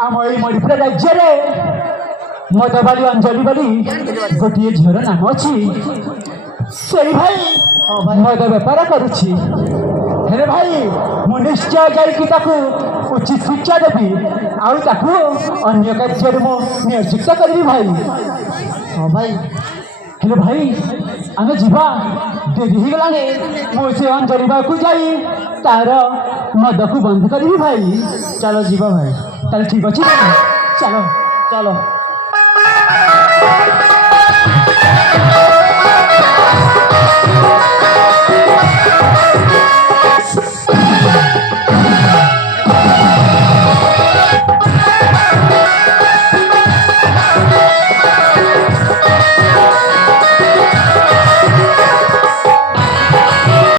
आम ये मणिपुर राज्य मदबाली अंजलि बोली गोटे झीर नाम अच्छी से भाई मद बेपार करुच्छी हेले भाई मु निश्चय जाकि उचित शिक्षा देवी अन्य कार्य नियोजित करी भाई। हाँ भाई हेले भाई आम जीवा देरी हो गलाने मुझे अंजलि बाबू जाई तार मद को बंद करी भाई। चलो जीवा भाई ताले ठीक अच्छे चलो चलो।